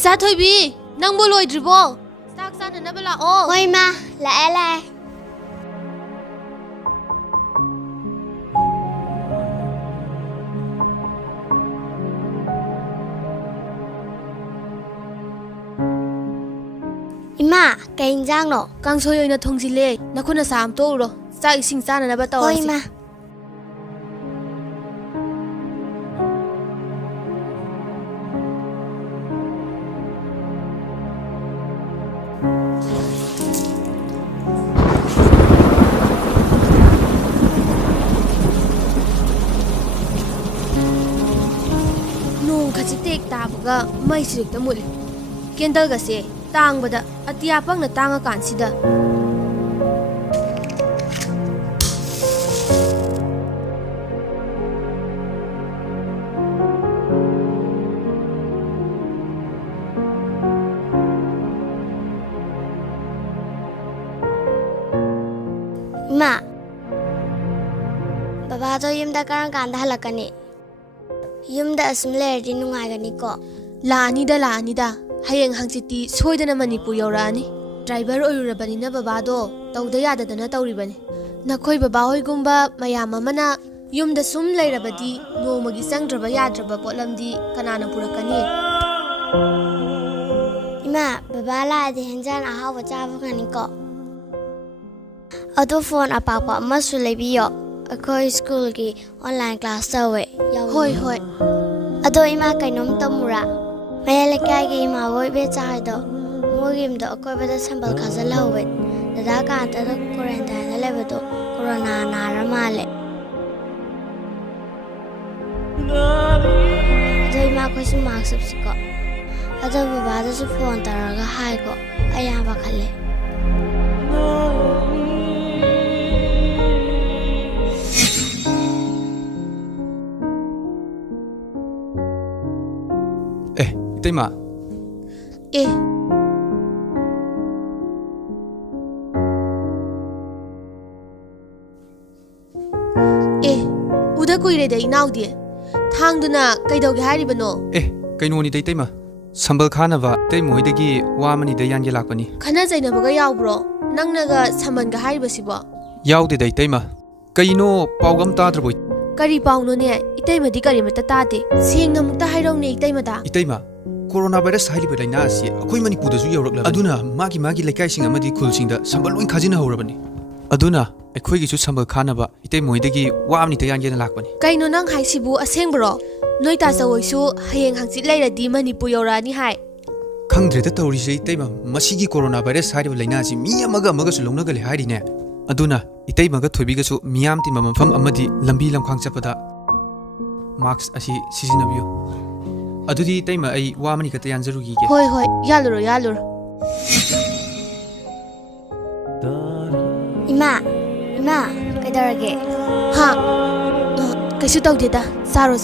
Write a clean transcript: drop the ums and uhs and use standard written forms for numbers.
Isa Thoibi, nang mo loidribo? Sak sana na bala oh. Hoi ma, lae. Ima, kay injang no? Kang soyoy na thongzile, nakuna sam to ro. Sak ising sana na ba taw? Hoi ma. Kacitek tabaga mai sirik ta muli kendal ga se tangbada atiya pang na tanga kansida Ma, baba to yumda karang kanda halakani. Yumda asum lerdi nungaigani ko. Laanida hayeng hangchiti soidana Manipur yaurani driver oyurabani na babado tawda yadadana tawribani nakhoi baba hoigumba mayam amana yumda sum leirabadi nomagi sangdraba yadraba potlamdi kanana purakani Ima, baba laadi henjan ahawa chaba ngani ko. Ado phone apapa amasu lebiyo. Akoi school ki online class tawe. Hoi. Ado ima kainom tamura. Maya lekai ki ima woi be chaido. Mogim do akoi bada sambal khazal hawe. Dada ka anta do quarantine lebe do corona nara male. Ado ima koi su mark subsiko. Ado baba da su phone taraga hai ko. Ayam bakale. Tema. Uda kuire da inaudi. Thangduna kaidauge haribano. Kainoni dai tema. Sambal khanaba tai moidagi wamani da yange lakpani. Khana jainabaga yawbro. Nangnaga samanga haribasibo. Yawde dai tema. Kaino paugam tadraboi. Kari pauno ne itaimadi kari mata tate. Sengna mukta hairong ne itaimada. Itaima. Coronavirus hailiba laina asi akoi Manipur da su yawraklabani. Aduna magi laikai sing amadi khul sing da sambal loin khajina hawrabani. Aduna akoi gi su sambal khanaba itai moidagi wamni ta yange na lakpani. Kaino nang haisibu asengbro. Noi ta sawoisu hayeng hangchit lairadi Manipur yawrani hai. Khangdre da tawrise itaima masigi coronavirus hailiba laina asi mi amaga su longna gale hairi ne. Aduna itai maga thoibi ga su miyam ti mamam amadi lambi lamkhang chapada mask asi sisinabiyo. Adudi taima ai wamani kata yanzarugi ke. Hoi yaluro. Ima, kaidarage. Ha. Kaisu tawdeda. Saro.